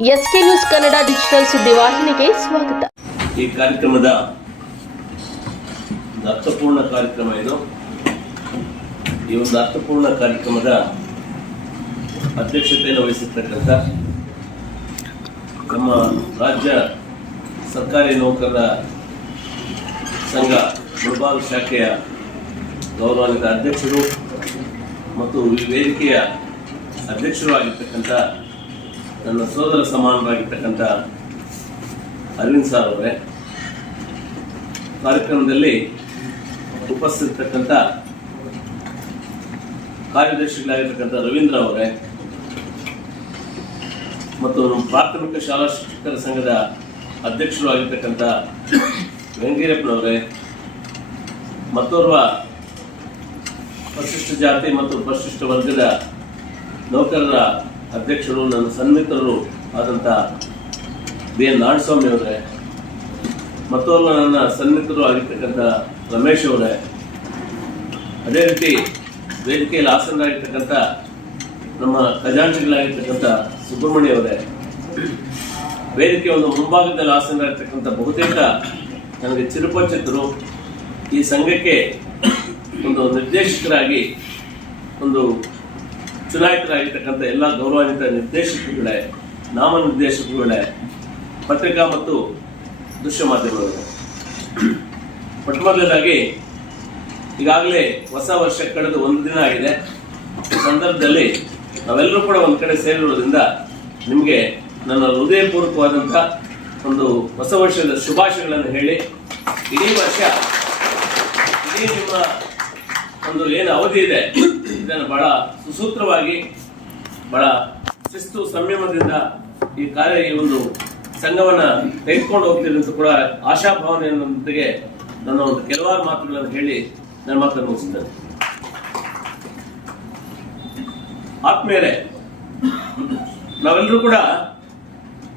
S K news Kannada digital ಸುದ್ದಿವಾಹಿನಿಗೆ ಸ್ವಾಗತ. ಈ ಕಾರ್ಯಕ್ರಮದ ಅರ್ಥಪೂರ್ಣ ಕಾರ್ಯಕ್ರಮ ಇದು. ಈ ಒಂದು ಅರ್ಥಪೂರ್ಣ ಕಾರ್ಯಕ್ರಮದ ಅಧ್ಯಕ್ಷತೆಯನ್ನು ವಹಿಸಿರ್ತಕ್ಕಂಥ ನಮ್ಮ ರಾಜ್ಯ ಸರ್ಕಾರಿ ನೌಕರರ ಸಂಘ ಮುಳಬಾಲ್ ಶಾಖೆಯ ಗೌರವಾನ್ವಿತ ಅಧ್ಯಕ್ಷರು ಮತ್ತು ಈ ವೇದಿಕೆಯ ಅಧ್ಯಕ್ಷರು ಆಗಿರ್ತಕ್ಕಂಥ ನನ್ನ ಸೋದರ ಸಮಾನರಾಗಿರ್ತಕ್ಕಂಥ ಅರವಿಂದ್ ಸರ್ ಅವರೇ, ಕಾರ್ಯಕ್ರಮದಲ್ಲಿ ಉಪಸ್ಥಿತಕ್ಕಂಥ ಕಾರ್ಯದರ್ಶಿಗಳಾಗಿರ್ತಕ್ಕಂಥ ರವೀಂದ್ರ ಅವರೇ ಮತ್ತು ನಮ್ಮ ಪ್ರಾಥಮಿಕ ಶಾಲಾ ಶಿಕ್ಷಕರ ಸಂಘದ ಅಧ್ಯಕ್ಷರು ಆಗಿರ್ತಕ್ಕಂಥ ವೆಂಕಟಪ್ಪನವರೇ ಮತ್ತೋರ್ವ ಪರಿಶಿಷ್ಟ ಜಾತಿ ಮತ್ತು ಪರಿಶಿಷ್ಟ ವರ್ಗದ ನೌಕರರ ಅಧ್ಯಕ್ಷರು, ನನ್ನ ಸನ್ಮಿತ್ರರು ಆದಂಥ ಬಿ. ಎನ್. ನಾಡಸ್ವಾಮಿ ಅವರೇ ಮತ್ತೋರ್ವ ನನ್ನ ಸನ್ಮಿತ್ರರು ಆಗಿರ್ತಕ್ಕಂಥ ರಮೇಶ್ ಅವರೇ, ಅದೇ ರೀತಿ ವೇದಿಕೆಯಲ್ಲಿ ಆಸನರಾಗಿರ್ತಕ್ಕಂಥ ನಮ್ಮ ಖಜಾಂಚಿಗಳಾಗಿರ್ತಕ್ಕಂಥ ಸುಬ್ರಹ್ಮಣ್ಯ ಅವರೇ, ವೇದಿಕೆ ಒಂದು ಮುಂಭಾಗದಲ್ಲಿ ಆಸನರಾಗಿರ್ತಕ್ಕಂಥ ಬಹುತೇಕ ನನಗೆ ಚಿರುಪಚಿತರು ಈ ಸಂಘಕ್ಕೆ ಒಂದು ನಿರ್ದೇಶಕರಾಗಿ ಒಂದು ಚುನಾಯಿತರಾಗಿರ್ತಕ್ಕಂಥ ಎಲ್ಲ ಗೌರವಾನ್ವಿತ ನಿರ್ದೇಶಕರುಗಳೇ, ನಾಮನಿರ್ದೇಶಕರುಗಳೇ, ಪತ್ರಿಕಾ ಮತ್ತು ದೃಶ್ಯ ಮಾಧ್ಯಮಗಳು ಮೊಟ್ಟಮೊದಲನೇದಾಗಿ ಈಗಾಗಲೇ ಹೊಸ ವರ್ಷ ಕಳೆದು ಒಂದು ದಿನ ಆಗಿದೆ. ಈ ಸಂದರ್ಭದಲ್ಲಿ ನಾವೆಲ್ಲರೂ ಕೂಡ ಒಂದು ಕಡೆ ಸೇರಿರೋದ್ರಿಂದ ನಿಮಗೆ ನನ್ನ ಹೃದಯಪೂರ್ವಕವಾದಂಥ ಒಂದು ಹೊಸ ವರ್ಷದ ಶುಭಾಶಯಗಳನ್ನು ಹೇಳಿ, ಇಡೀ ವರ್ಷ, ಇಡೀ ನಿಮ್ಮ ಒಂದು ಏನು ಅವಧಿ ಇದೆ ಇದನ್ನು ಬಹಳ ಸುಸೂತ್ರವಾಗಿ, ಬಹಳ ಶಿಸ್ತು ಸಂಯಮದಿಂದ ಈ ಕಾರ್ಯ ಈ ಒಂದು ಸಂಘವನ್ನ ತೆಗೆದುಕೊಂಡು ಅಂತ ಕೂಡ ಆಶಾಭಾವನೆಯೊಂದಿಗೆ ನನ್ನ ಒಂದು ಕೆಲವಾರು ಮಾತುಗಳನ್ನು ಹೇಳಿ ನನ್ನ ಮಾತನ್ನು ಮುಗಿಸಿದ್ದೇನೆ ಆತ್ಮೇಲೆ ನಾವೆಲ್ಲರೂ ಕೂಡ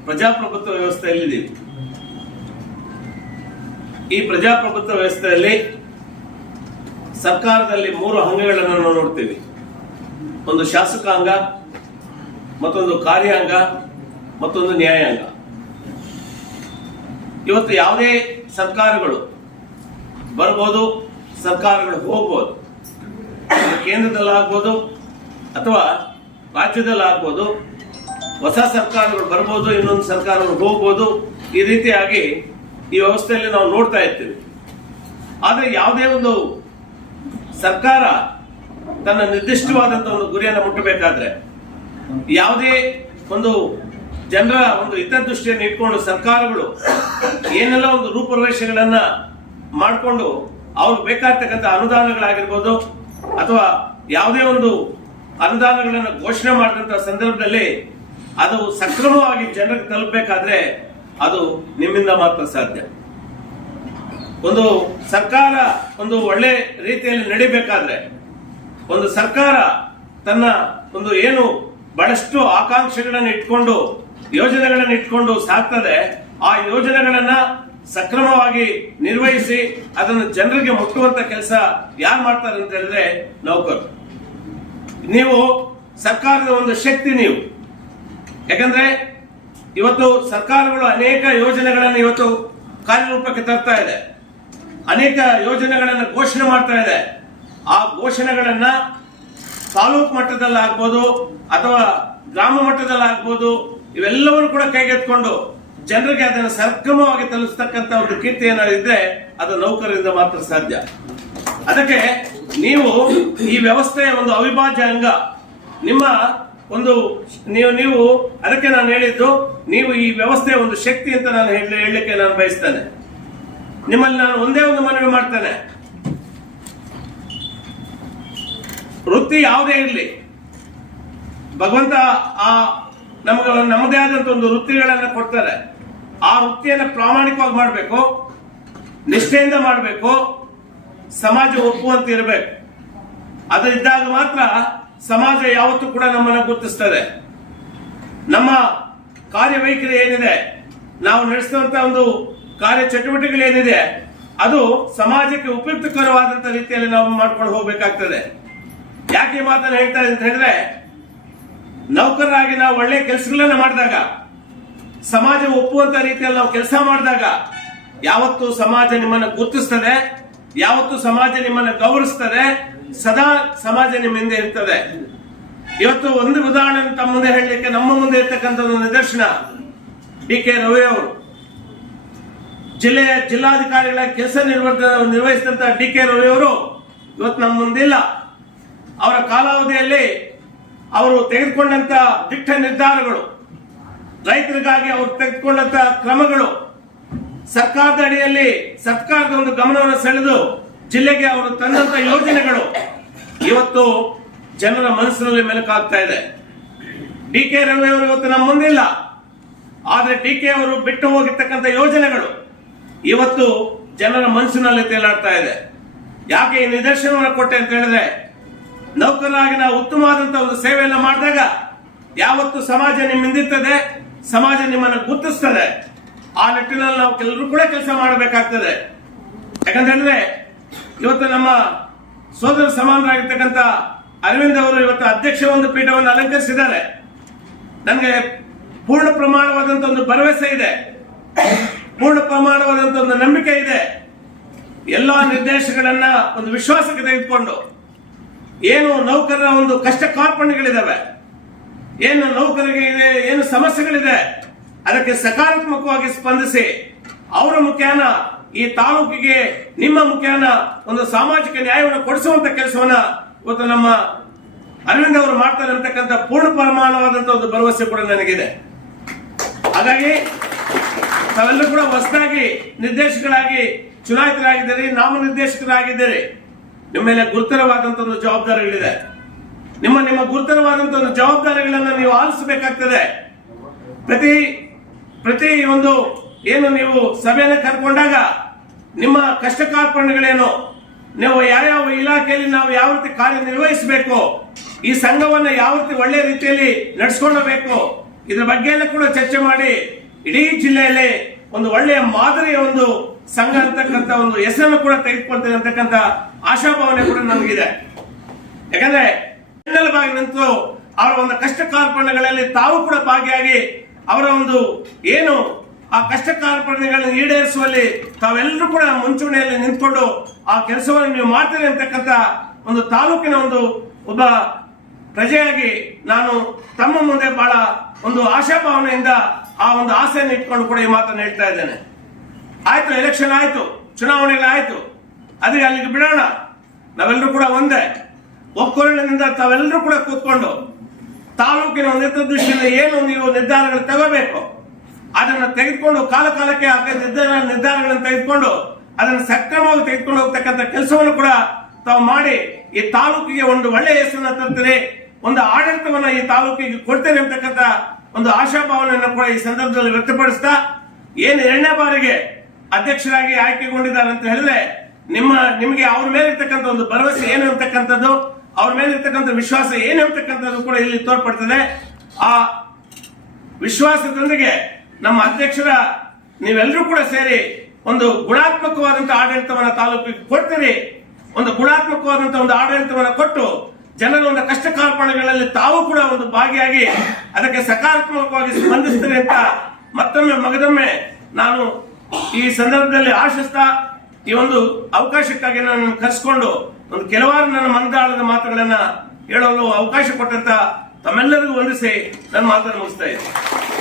ಪ್ರಜಾಪ್ರಭುತ್ವ ವ್ಯವಸ್ಥೆಯಲ್ಲಿದ್ದೀವಿ ಈ ಪ್ರಜಾಪ್ರಭುತ್ವ ವ್ಯವಸ್ಥೆಯಲ್ಲಿ ಸರ್ಕಾರದಲ್ಲಿ ಮೂರು ಅಂಗಗಳನ್ನು ನಾವು ನೋಡ್ತೀವಿ. ಒಂದು ಶಾಸಕಾಂಗ, ಮತ್ತೊಂದು ಕಾರ್ಯಾಂಗ, ಮತ್ತೊಂದು ನ್ಯಾಯಾಂಗ. ಇವತ್ತು ಯಾವುದೇ ಸರ್ಕಾರಗಳು ಬರ್ಬೋದು, ಸರ್ಕಾರಗಳು ಹೋಗ್ಬೋದು ಕೇಂದ್ರದಲ್ಲಾಗ್ಬೋದು ಅಥವಾ ರಾಜ್ಯದಲ್ಲಾಗ್ಬೋದು ಹೊಸ ಸರ್ಕಾರಗಳು ಬರ್ಬೋದು, ಇನ್ನೊಂದು ಸರ್ಕಾರಗಳು ಹೋಗ್ಬೋದು, ಈ ರೀತಿಯಾಗಿ ಈ ವ್ಯವಸ್ಥೆಯಲ್ಲಿ ನಾವು ನೋಡ್ತಾ ಇರ್ತೀವಿ. ಆದರೆ ಯಾವುದೇ ಒಂದು ಸರ್ಕಾರ ತನ್ನ ನಿರ್ದಿಷ್ಟವಾದಂತ ಒಂದು ಗುರಿಯನ್ನು ಮುಟ್ಟಬೇಕಾದ್ರೆ ಯಾವುದೇ ಒಂದು ಜನರ ಒಂದು ಹಿತದೃಷ್ಟಿಯನ್ನು ಇಟ್ಕೊಂಡು ಸರ್ಕಾರಗಳು ಏನೆಲ್ಲ ಒಂದು ರೂಪುರೇಷೆಗಳನ್ನ ಮಾಡಿಕೊಂಡು ಅವ್ರಿಗೆ ಬೇಕಾಗ್ತಕ್ಕಂಥ ಅನುದಾನಗಳಾಗಿರ್ಬೋದು ಅಥವಾ ಯಾವುದೇ ಒಂದು ಅನುದಾನಗಳನ್ನು ಘೋಷಣೆ ಮಾಡಿದಂತ ಸಂದರ್ಭದಲ್ಲಿ ಅದು ಸಕ್ರಮವಾಗಿ ಜನರಿಗೆ ತಲುಪಬೇಕಾದ್ರೆ ಅದು ನಿಮ್ಮಿಂದ ಮಾತ್ರ ಸಾಧ್ಯ. ಒಂದು ಸರ್ಕಾರ ಒಂದು ಒಳ್ಳೆ ರೀತಿಯಲ್ಲಿ ನಡಿಬೇಕಾದ್ರೆ ಒಂದು ಸರ್ಕಾರ ತನ್ನ ಒಂದು ಏನು ಬಹಳಷ್ಟು ಆಕಾಂಕ್ಷೆಗಳನ್ನು ಇಟ್ಕೊಂಡು, ಯೋಜನೆಗಳನ್ನು ಇಟ್ಕೊಂಡು ಸಾಕ್ತದೆ ಆ ಯೋಜನೆಗಳನ್ನ ಸಕ್ರಮವಾಗಿ ನಿರ್ವಹಿಸಿ ಅದನ್ನು ಜನರಿಗೆ ಮುಟ್ಟುವಂತ ಕೆಲಸ ಯಾರು ಮಾಡ್ತಾರೆ ಅಂತ ಹೇಳಿದ್ರೆ ನೌಕರು. ನೀವು ಸರ್ಕಾರದ ಒಂದು ಶಕ್ತಿ ನೀವು. ಯಾಕಂದ್ರೆ ಇವತ್ತು ಸರ್ಕಾರಗಳು ಅನೇಕ ಯೋಜನೆಗಳನ್ನು ಇವತ್ತು ಕಾರ್ಯರೂಪಕ್ಕೆ ತರ್ತಾ ಇದೆ. ಅನೇಕ ಯೋಜನೆಗಳನ್ನು ಘೋಷಣೆ ಮಾಡ್ತಾ ಇದೆ. ಆ ಘೋಷಣೆಗಳನ್ನ ತಾಲೂಕು ಮಟ್ಟದಲ್ಲಿ ಆಗ್ಬೋದು ಅಥವಾ ಗ್ರಾಮ ಮಟ್ಟದಲ್ಲಿ ಆಗ್ಬೋದು ಇವೆಲ್ಲವನ್ನು ಕೂಡ ಕೈಗೆತ್ಕೊಂಡು ಜನರಿಗೆ ಅದನ್ನು ಸರ್ಗಮವಾಗಿ ತಲುಪಿಸ್ತಕ್ಕಂಥ ಒಂದು ಕೀರ್ತಿ ಏನಾದ್ರು ಇದ್ರೆ ಅದು ನೌಕರರಿಂದ ಮಾತ್ರ ಸಾಧ್ಯ. ಅದಕ್ಕೆ ನೀವು ಈ ವ್ಯವಸ್ಥೆಯ ಒಂದು ಅವಿಭಾಜ್ಯ ಅಂಗ, ನಿಮ್ಮ ಒಂದು ನೀವು ನೀವು ಅದಕ್ಕೆ ನಾನು ಹೇಳಿದ್ದು, ನೀವು ಈ ವ್ಯವಸ್ಥೆಯ ಒಂದು ಶಕ್ತಿ ಅಂತ ನಾನು ಹೇಳ- ಹೇಳಲಿಕ್ಕೆ ನಾನು ಬಯಸ್ತೇನೆ. ನಿಮ್ಮಲ್ಲಿ ನಾನು ಒಂದೇ ಒಂದು ಮನವಿ ಮಾಡ್ತೇನೆ. ವೃತ್ತಿ ಯಾವುದೇ ಇರಲಿ. ಭಗವಂತ ಆ ನಮಗೆ, ನಮ್ಮದೇ ಆದಂತ ಒಂದು ವೃತ್ತಿಗಳನ್ನ ಕೊಡ್ತಾರೆ. ಆ ವೃತ್ತಿಯನ್ನು ಪ್ರಾಮಾಣಿಕವಾಗಿ ಮಾಡಬೇಕು, ನಿಷ್ಠೆಯಿಂದ ಮಾಡಬೇಕು, ಸಮಾಜ ಒಪ್ಪುವಂತೆ ಇರಬೇಕು. ಅದು ಇದ್ದಾಗ ಮಾತ್ರ ಸಮಾಜ ಯಾವತ್ತೂ ಕೂಡ ನಮ್ಮನ್ನು ಗುರುತಿಸ್ತದೆ. ನಮ್ಮ ಕಾರ್ಯವೈಖರಿ ಏನಿದೆ, ನಾವು ನಡೆಸುವಂತ ಒಂದು ಕಾರ್ಯ ಚಟುವಟಿಕೆಗಳೇನಿದೆ ಅದು ಸಮಾಜಕ್ಕೆ ಉಪಯುಕ್ತಕರವಾದಂತ ರೀತಿಯಲ್ಲಿ ನಾವು ಮಾಡ್ಕೊಂಡು ಹೋಗ್ಬೇಕಾಗ್ತದೆ. ಯಾಕೆ ಮಾತನ್ನು ಹೇಳ್ತಾ ಅಂತ ಹೇಳಿದ್ರೆ, ನೌಕರರಾಗಿ ನಾವು ಒಳ್ಳೆ ಕೆಲಸಗಳನ್ನ ಮಾಡಿದಾಗ, ಸಮಾಜ ಒಪ್ಪುವಂತ ರೀತಿಯಲ್ಲಿ ನಾವು ಕೆಲಸ ಮಾಡಿದಾಗ, ಯಾವತ್ತು ಸಮಾಜ ನಿಮ್ಮನ್ನು ಗುರುತಿಸ್ತದೆ, ಯಾವತ್ತು ಸಮಾಜ ನಿಮ್ಮನ್ನು ಗೌರವಿಸ್ತದೆ, ಸದಾ ಸಮಾಜ ನಿಮ್ಮ ಹಿಂದೆ ಇರ್ತದೆ. ಇವತ್ತು ಒಂದು ಉದಾಹರಣೆ ತಮ್ಮ ಮುಂದೆ ಹೇಳಲಿಕ್ಕೆ ನಮ್ಮ ಮುಂದೆ ಇರ್ತಕ್ಕಂಥ ಒಂದು ನಿದರ್ಶನ ಡಿ ಕೆ ರವಿ ಅವರು. ಜಿಲ್ಲೆಯ ಜಿಲ್ಲಾಧಿಕಾರಿಗಳ ಕೆಲಸ ನಿರ್ವಹಿಸಿದಂತಹ ನಿರ್ವಹಿಸಿದಂತ ಡಿ ಕೆ ರವಿ ಅವರು, ಇವತ್ತು ನಮ್ಮ ಮುಂದಿಲ್ಲ ಅವರ ಕಾಲಾವಧಿಯಲ್ಲಿ ಅವರು ತೆಗೆದುಕೊಂಡಂತ ದಿಟ್ಟ ನಿರ್ಧಾರಗಳು, ರೈತರಿಗಾಗಿ ಅವರು ತೆಗೆದುಕೊಂಡಂತ ಕ್ರಮಗಳು, ಸರ್ಕಾರದ ಅಡಿಯಲ್ಲಿ ಸರ್ಕಾರದ ಒಂದು ಗಮನವನ್ನು ಸೆಳೆದು ಜಿಲ್ಲೆಗೆ ಅವರು ತಂದಂತ ಯೋಜನೆಗಳು ಇವತ್ತು ಜನರ ಮನಸ್ಸಿನಲ್ಲಿ ಮೆಲುಕಾಗ್ತಾ ಇದೆ. ಡಿ ಕೆ ರವಿ ಅವರು ಇವತ್ತು ನಮ್ಮ ಮುಂದಿಲ್ಲ ಆದ್ರೆ ಡಿ ಕೆ ಅವರು ಬಿಟ್ಟು ಹೋಗಿರ್ತಕ್ಕಂಥ ಯೋಜನೆಗಳು ಇವತ್ತು ಜನರ ಮನಸ್ಸಿನಲ್ಲಿ ತೇಲಾಡ್ತಾ ಇದೆ. ಯಾಕೆ ಈ ನಿದರ್ಶನವನ್ನು ಕೊಟ್ಟೆ ಅಂತ ಹೇಳಿದ್ರೆ ನೌಕರರಾಗಿ ನಾವು ಉತ್ತಮವಾದಂತಹ ಒಂದು ಸೇವೆಯನ್ನು ಮಾಡಿದಾಗ ಯಾವತ್ತು ಸಮಾಜ ನಿಮ್ಮಿಂದಿರ್ತದೆ, ಸಮಾಜ ನಿಮ್ಮನ್ನು ಗುರುತಿಸ್ತದೆ. ಆ ನಿಟ್ಟಿನಲ್ಲಿ ನಾವು ಕೆಲವರು ಕೂಡ ಕೆಲಸ ಮಾಡಬೇಕಾಗ್ತದೆ. ಯಾಕಂತ ಹೇಳಿದ್ರೆ, ಇವತ್ತು ನಮ್ಮ ಸೋದರ ಸಮಾನರಾಗಿರ್ತಕ್ಕಂಥ ಅರವಿಂದ್ ಅವರು ಇವತ್ತು ಅಧ್ಯಕ್ಷ ಒಂದು ಪೀಠವನ್ನು ಅಲಂಕರಿಸಿದ್ದಾರೆ. ನನಗೆ ಪೂರ್ಣ ಪ್ರಮಾಣವಾದಂತ ಒಂದು ಭರವಸೆ ಇದೆ. ಪೂರ್ಣ ಪ್ರಮಾಣವಾದಂತ ಒಂದು ನಂಬಿಕೆ ಇದೆ. ಎಲ್ಲಾ ನಿರ್ದೇಶಗಳನ್ನ ಒಂದು ವಿಶ್ವಾಸಕ್ಕೆ ತೆಗೆದುಕೊಂಡು ಏನು ನೌಕರರ ಒಂದು ಕಷ್ಟ ಕಾರ್ಪಣ್ಯಗಳಿದಾವೆ? ಏನು ನೌಕರರಿಗೆ ಇದೆ ಏನು ಸಮಸ್ಯೆಗಳಿದೆ? ಅದಕ್ಕೆ ಸಕಾರಾತ್ಮಕವಾಗಿ ಸ್ಪಂದಿಸಿ. ಅವರ ಮುಖ್ಯಾನ ಈ ತಾಲೂಕಿಗೆ ನಿಮ್ಮ ಮುಖ್ಯಾನ ಒಂದು ಸಾಮಾಜಿಕ ನ್ಯಾಯವನ್ನು ಕೊಡಿಸುವಂತ ಕೆಲಸವನ್ನ ಇವತ್ತು ನಮ್ಮ ಅರವಿಂದ್ ಅವರು ಮಾಡ್ತಾರೆ ಅಂತಕ್ಕಂಥ ಪೂರ್ಣ ಪ್ರಮಾಣವಾದಂತ ಒಂದು ಭರವಸೆ ಕೂಡ ನನಗಿದೆ. ಹಾಗಾಗಿ, ತಾವೆಲ್ಲರೂ ಕೂಡ ಹೊಸದಾಗಿ ನಿರ್ದೇಶಕರಾಗಿ ಚುನಾಯಿತರಾಗಿದ್ದೀರಿ, ನಾಮನಿರ್ದೇಶಕರಾಗಿದ್ದೀರಿ. ನಿಮ್ಮ ಮೇಲೆ ಗುರುತರವಾದಂತ ಒಂದು ಜವಾಬ್ದಾರಿಗಳಿದೆ. ನಿಮ್ಮ ನಿಮ್ಮ ಗುರುತರವಾದಂತ ಒಂದು ಜವಾಬ್ದಾರಿಗಳನ್ನ ನೀವು ಆಲಿಸಬೇಕಾಗ್ತದೆ. ಪ್ರತಿ ಪ್ರತಿ ಒಂದು ಏನು ನೀವು ಸಭೆಯನ್ನು ಕರ್ಕೊಂಡಾಗ ನಿಮ್ಮ ಕಷ್ಟ ಕಾರ್ಪಣ್ಯಗಳೇನು ನೀವು ಯಾವ್ಯಾವ ಇಲಾಖೆಯಲ್ಲಿ ನಾವು ಯಾವ ರೀತಿ ಕಾರ್ಯನಿರ್ವಹಿಸಬೇಕು, ಈ ಸಂಘವನ್ನ ಯಾವ ರೀತಿ ಒಳ್ಳೆ ರೀತಿಯಲ್ಲಿ ನಡೆಸ್ಕೊಳ್ಳಬೇಕು ಇದ್ರ ಬಗ್ಗೆ ಕೂಡ ಚರ್ಚೆ ಮಾಡಿ ಇಡೀ ಜಿಲ್ಲೆಯಲ್ಲಿ ಒಂದು ಒಳ್ಳೆಯ ಮಾದರಿಯ ಒಂದು ಸಂಘ ಅಂತಕ್ಕಂಥ ಒಂದು ಹೆಸರನ್ನು ಕೂಡ ತೆಗೆದುಕೊಳ್ತೇನೆ ಅಂತಕ್ಕಂಥ ಆಶಾಭಾವನೆ ಕೂಡ ನಮಗಿದೆ. ಯಾಕಂದ್ರೆ ಬೆನ್ನೆಲುಬಾಗಿ ನಿಂತು ಅವರ ಒಂದು ಕಷ್ಟ ಕಾರ್ಪಣ್ಯಗಳಲ್ಲಿ ತಾವು ಕೂಡ ಭಾಗಿಯಾಗಿ ಅವರ ಒಂದು ಏನು ಆ ಕಷ್ಟ ಕಾರ್ಪಣ್ಯಗಳನ್ನು ಈಡೇರಿಸುವಲ್ಲಿ ತಾವೆಲ್ಲರೂ ಕೂಡ ಮುಂಚೂಣಿಯಲ್ಲಿ ನಿಂತ್ಕೊಂಡು ಆ ಕೆಲಸವನ್ನು ನೀವು ಮಾಡ್ತೀರಿ ಅಂತಕ್ಕಂಥ ಒಂದು ತಾಲೂಕಿನ ಒಂದು ಒಬ್ಬ ಪ್ರಜೆಯಾಗಿ ನಾನು ತಮ್ಮ ಮುಂದೆ ಬಹಳ ಒಂದು ಆಶಾಭಾವನೆಯಿಂದ ಆ ಒಂದು ಆಸೆಯನ್ನು ಇಟ್ಕೊಂಡು ಕೂಡ ಈ ಮಾತನ್ನು ಹೇಳ್ತಾ ಇದ್ದೇನೆ. ಆಯ್ತು ಎಲೆಕ್ಷನ್ ಆಯ್ತು ಚುನಾವಣೆಗಳಾಯ್ತು ಅದಕ್ಕೆ ಅಲ್ಲಿಗೆ ಬಿಡೋಣ. ನಾವೆಲ್ಲರೂ ಕೂಡ ಒಂದೇ. ಒಕ್ಕೊರಳಿನಿಂದ ತಾವೆಲ್ಲರೂ ಕೂಡ ಕೂತ್ಕೊಂಡು ತಾಲೂಕಿನ ಒಂದು ಹಿತದೃಷ್ಟಿಯಿಂದ ಏನು ನೀವು ನಿರ್ಧಾರಗಳು ತಗೋಬೇಕು, ಅದನ್ನು ತೆಗೆದುಕೊಂಡು ಕಾಲ ಕಾಲಕ್ಕೆ ನಿರ್ಧಾರ, ನಿರ್ಧಾರಗಳನ್ನು ತೆಗೆದುಕೊಂಡು ಅದನ್ನು ಸಕ್ರಮವಾಗಿ ತೆಗೆದುಕೊಂಡು ಹೋಗ್ತಕ್ಕಂಥ ಕೆಲಸವನ್ನು ಕೂಡ ತಾವು ಮಾಡಿ ಈ ತಾಲೂಕಿಗೆ ಒಂದು ಒಳ್ಳೆಯ ಹೆಸರನ್ನ ತರ್ತೀರಿ, ಒಂದು ಆಡಳಿತವನ್ನ ಈ ತಾಲೂಕಿಗೆ ಕೊಡ್ತೇನೆ ಅಂತಕ್ಕಂಥ ಒಂದು ಆಶಾಭಾವನೆಯನ್ನು ಕೂಡ ಈ ಸಂದರ್ಭದಲ್ಲಿ ವ್ಯಕ್ತಪಡಿಸ್ತಾ, ಏನು ಎರಡನೇ ಬಾರಿಗೆ ಅಧ್ಯಕ್ಷರಾಗಿ ಆಯ್ಕೆಗೊಂಡಿದ್ದಾರೆ ಅಂತ ಹೇಳಿದ್ರೆ ನಿಮ್ಮ, ನಿಮಗೆ ಅವ್ರ ಮೇಲೆ ಇರ್ತಕ್ಕಂಥ ಒಂದು ಭರವಸೆ ಏನು ಅಂತಕ್ಕಂಥದ್ದು, ಅವ್ರ ಮೇಲೆ ಇರ್ತಕ್ಕಂಥ ವಿಶ್ವಾಸ ಏನು ಅಂತಕ್ಕಂಥದ್ದು ಕೂಡ ಇಲ್ಲಿ ತೋರ್ಪಡ್ತದೆ. ಆ ವಿಶ್ವಾಸದೊಂದಿಗೆ ನಮ್ಮ ಅಧ್ಯಕ್ಷರ ನೀವೆಲ್ಲರೂ ಕೂಡ ಸೇರಿ ಒಂದು ಗುಣಾತ್ಮಕವಾದಂತಹ ಆಡಳಿತವನ್ನ ತಾಲೂಕಿಗೆ ಕೊಡ್ತೀರಿ. ಒಂದು ಗುಣಾತ್ಮಕವಾದಂತಹ ಒಂದು ಆಡಳಿತವನ್ನ ಕೊಟ್ಟು ಜನರ ಒಂದು ಕಷ್ಟ ಕಾರ್ಪಣೆಗಳಲ್ಲಿ ತಾವು ಕೂಡ ಒಂದು ಭಾಗಿಯಾಗಿ ಅದಕ್ಕೆ ಸಕಾರಾತ್ಮಕವಾಗಿ ಸ್ಪಂದಿಸ್ತೀರಿ ಅಂತ ಮತ್ತೊಮ್ಮೆ ಮಗದೊಮ್ಮೆ ನಾನು ಈ ಸಂದರ್ಭದಲ್ಲಿ ಆಶಿಸ್ತಾ ಈ ಒಂದು ಅವಕಾಶಕ್ಕಾಗಿ ನಾನು ಕರೆಸಿಕೊಂಡು ಒಂದು ಕೆಲವಾರು ನನ್ನ ಮನದಾಳದ ಮಾತುಗಳನ್ನ ಹೇಳಲು ಅವಕಾಶ ಕೊಟ್ಟಂತ ತಮ್ಮೆಲ್ಲರಿಗೂ ವಂದಿಸಿ ನನ್ನ ಮಾತನ್ನು ಮುಗಿಸ್ತಾ ಇದ್ದೀನಿ.